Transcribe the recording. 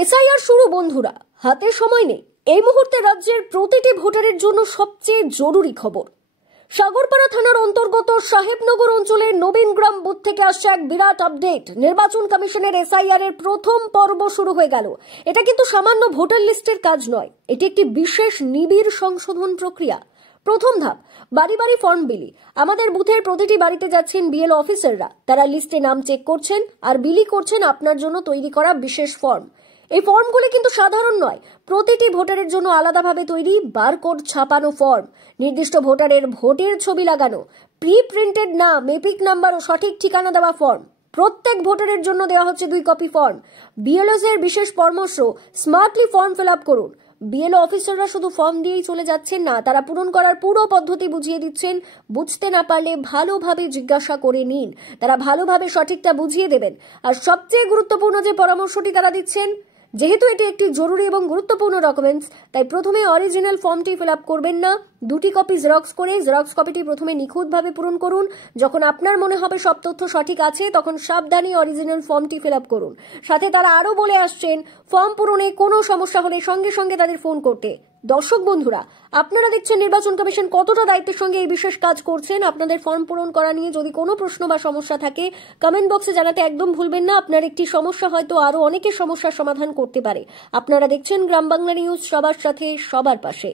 SIR শুরু বন্ধুরা, হাতে সময় নেই। এই মুহূর্তে রাজ্যের প্রতিটি ভোটারের জন্য সবচেয়ে জরুরি খবর। সাগরপাড়া থানার অন্তর্গত সাহেবনগর অঞ্চলের নবীনগ্রাম বুথ থেকে আসছে এক বিরাট আপডেট। নির্বাচন কমিশনের এসআইআর এর প্রথম পর্ব শুরু হয়ে গেল। এটা কিন্তু সামান্য ভোটার লিস্টের কাজ নয়, এটি একটি বিশেষ নিবিড় সংশোধন প্রক্রিয়া। প্রথম ধাপ, বাড়ি বাড়ি ফর্ম বিলি। আমাদের বুথের প্রতিটি বাড়িতে যাচ্ছেন বিএলও অফিসাররা। তারা লিস্টে নাম চেক করছেন আর বিলি করছেন আপনার জন্য তৈরি করা বিশেষ ফর্ম। এই ফর্মগুলি কিন্তু সাধারণ নয়, প্রতিটি ভোটারের জন্য আলাদাভাবে তৈরি বারকোড ছাপানো ফর্ম, নির্দিষ্ট ভোটারের ভোটের ছবি লাগানো, প্রি প্রিন্টেড নাম, এপিক নাম্বার ও সঠিক ঠিকানা দেওয়া ফর্ম। প্রত্যেক ভোটারের জন্য দেওয়া হচ্ছে 2 কপি ফর্ম। বিএলওস এর বিশেষ পরামর্শ, স্মার্টলি ফর্ম ফিল আপ করুন। বিএলও অফিসাররা শুধু ফর্ম দিয়েই চলে যাচ্ছেন না, তারা পূরণ করার পুরো পদ্ধতি বুঝিয়ে দিচ্ছেন। বুঝতে না পারলে ভালোভাবে জিজ্ঞাসা করে নিন, তারা ভালোভাবে সঠিকটা বুঝিয়ে দেবেন। আর সবচেয়ে গুরুত্বপূর্ণ যে পরামর্শটি তারা দিচ্ছেন, যেহেতু এটি একটি জরুরি এবং গুরুত্বপূর্ণ ডকুমেন্টস, তাই প্রথমে অরিজিনাল ফর্মটি ফিল আপ করবেন না। 2টি কপি জেরক্স করে জেরক্স কপিটি প্রথমে নিখুঁতভাবে পূরণ করুন। যখন আপনার মনে হবে সব তথ্য সঠিক আছে, তখন সাবধানে অরিজিনাল ফর্মটি ফিল আপ করুন। সাথে তারা আরও বলে আসছেন, ফর্ম পূরণে কোনো সমস্যা হলে সঙ্গে সঙ্গে তাদের ফোন করতে। দর্শক বন্ধুরা, আপনারা দেখছেন নির্বাচন কমিশন কতটা দায়িত্বের সঙ্গে এই বিশেষ কাজ করছেন। আপনাদের ফর্ম পূরণ করা নিয়ে যদি কোনো প্রশ্ন বা সমস্যা থাকে, কমেন্ট বক্সে জানাতে একদম ভুলবেন না। আপনার একটি সমস্যা হয়তো আরো অনেকের সমস্যার সমাধান করতে পারে। আপনারা দেখছেন গ্রাম বাংলা নিউজ, সবার সাথে সবার পাশে।